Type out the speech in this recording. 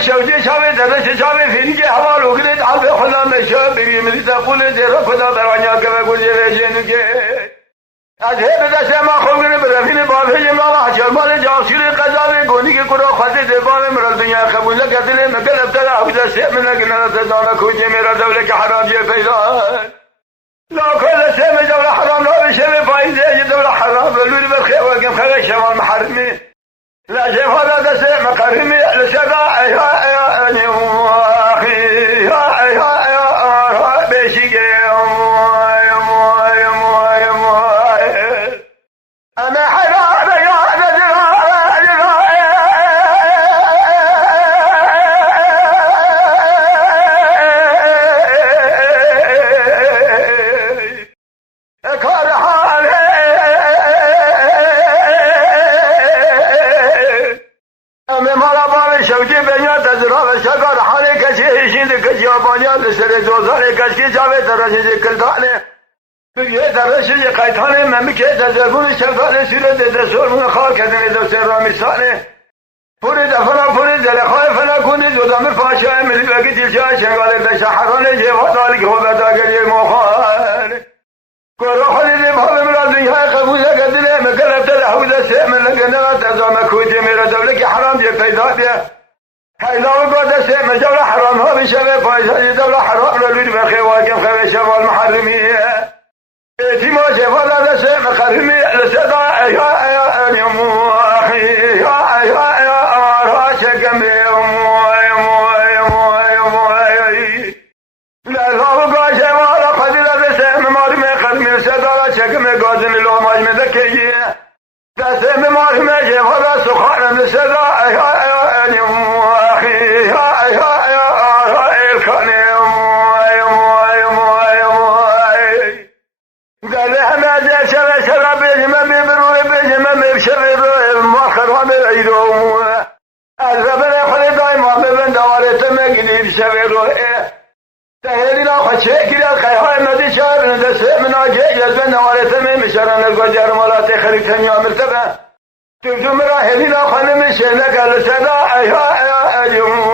شوجی شاوی درش شاوی فینگی هوا رو گرید عالب خدا نشو بگی ملی تقول جرا خدا برانیا که بگوجه جنگه از هر دست ما خوگره برفین بافه ما حجرمان جاسیر قضاوی گونی که کرا خواهد دبان مرا دنیا قبول کردن مکل ابتلا او دست من نگنه تدانا کوچه میرا دوله که حرام جه پیدا لا كل سيم دولة حرام لا بشيء فايدة دولة حرام لولي بالخير وقم خير شمال محرمي لا شيء هذا سيم مقرمي لسبع يا أخي يا بيشي أنا حرام يا شوجی بنیاد از راه شکار حالی کسی هیچیند کسی آبانیان لسر دوزار کسی جاوه درشی کلدانه بگیه درشی قیتانه ممیکه تزرگون شکار سیره دستور من خواه کردن دوستر رامیستانه پوری دفنا پوری دلخواه فنا کنی زودامر فاشای ملی بگی تیلشای شنگال دشحرانه جیوات آلی که خوب داگری موخانه گروه خودی باب مرا دنیای قبول کردنه مکل ابتدا حوزه سیمن لگنه تزام کوچه میرا دوله که حرام دیه پیدا دیه هیلاو گوده سیمن جوله حرام ها بشوه پایسانی دوله حرام لولید برخی واقف خواه شمال محرمیه ایتی ما شفا ده سیمن قرمی لسدا یا آرها شکم لالهاو گاشه مالا قدیره ده سیمن مارم قرمی سدا شکم گازم لوماج مدکیه دست مارم شفا ده سخانم لسدا تهيلي لا خشيك لا خيال مدي شاب ندس من اجي جذب نوارث من مشرن الجار مالات خليك ثانيه مرتبه تجمر هلي لا خنم شنك السدا يا اليوم